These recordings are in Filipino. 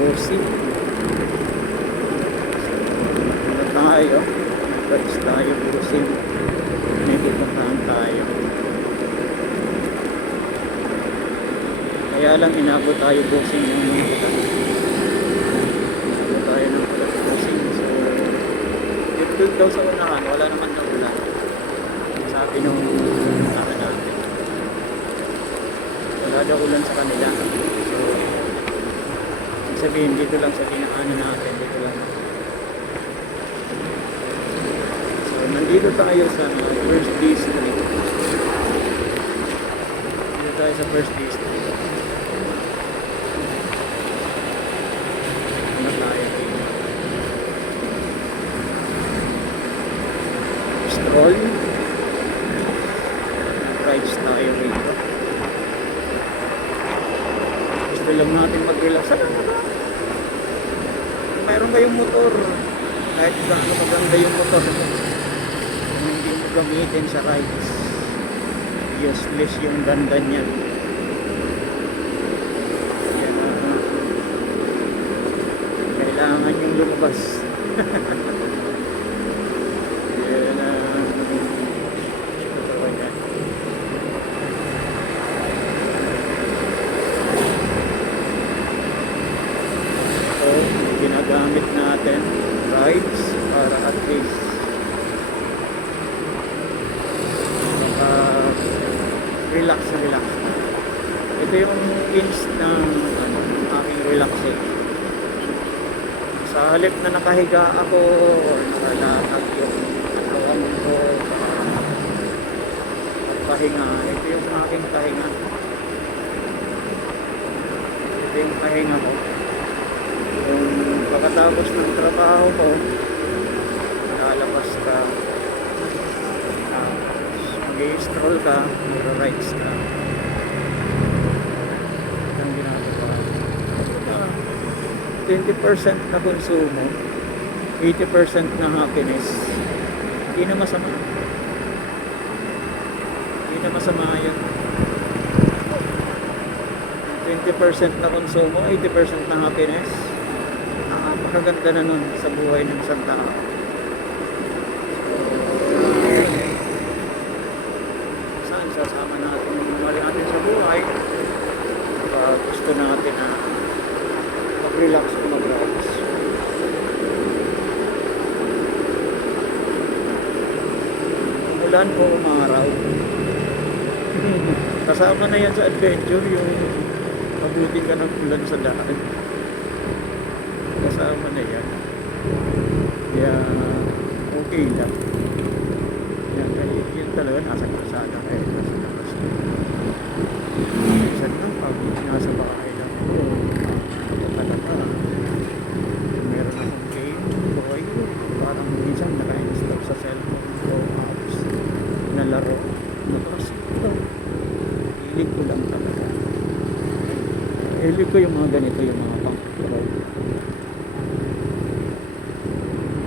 Busing. Ano tayo? Bats tayo busing. May pupuntahan tayo. Kaya lang inabot tayo busing yung mga ulan. Inabot tayo ng busing. So, dito daw sa unahan, wala naman na ulan. Sabi nung unahan natin. Wala daw ulan sa kanila. So, sabihin dito lang sa dinaanan natin, dito lang. So nandito tayo sa first district. Dito tayo sa first district. Ano tayo dito? Stroll. Rides tayo rito. Gusto lang natin mag-relax. Mayroon kayong motor, kahit gaano maganda yung motor mo, kung hindi mo gamitin sa rides, useless yung ganda niya. Yan, kailangan yung lumabas. Yan, ginagamit natin rides para at least relax. Ito yung means ng aking relaxation. Sa halip na nakahiga ako o nalatag yung katawan ko pahinga, ito yung aking pahinga. Ito yung pahinga ko. Kung pagkatapos ng trabaho ko, lalabas ka, mag-i-stroll ka, mag-rides ka. Ang ginagawa. 20% na konsumo, 80% na happiness. Hindi na masama. Hindi na masama yan. 20% na konsumo, 80% na happiness. Napakaganda na nun sa buhay ng isang tao. Saan sasama natin yung mali natin sa buhay, gusto natin na mag-relax o mag-relax. Umulan o umaraw, kasama na yan sa adventure yung mabuti ka ng ulan sa daan. Kasama na yan. Kaya okay lang. Yun talaga nasa kasada kayo. Minsan lang pag nasa bahay lang ko, ito talaga meron akong game, boy, parang minsan naka-install sa cellphone ko apps na laro. Nakas ito, hilig ko lang talaga. Hilig ko yung mga ganito, yung mga pang-control,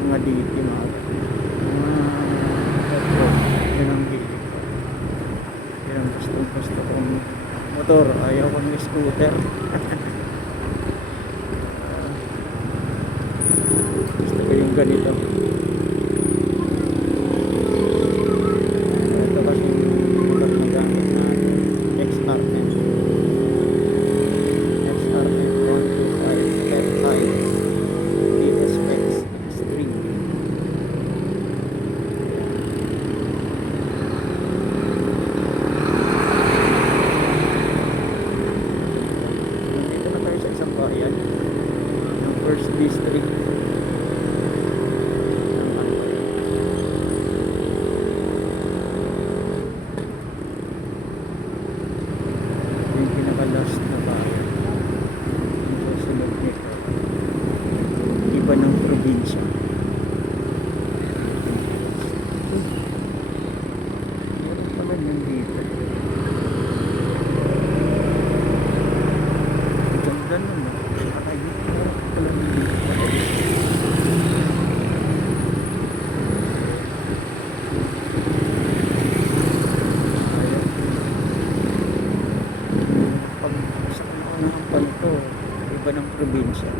mga DT, mga yun ang hilig ko. Yun ang gusto kong motor. Ayaw ko ng scooter. Gusto ko yung ganito. Ito kasi yung motor na gamit na XR10 Honda. First District. Yung pinaka-last na bayan. Yung susunod nito. Iba ng probinsya. Meron pala nandito. Ang ganda nun, no? Nakakaigit na pala nandito. Ayan. Pag sa unahan pa nito, iba ng probinsya.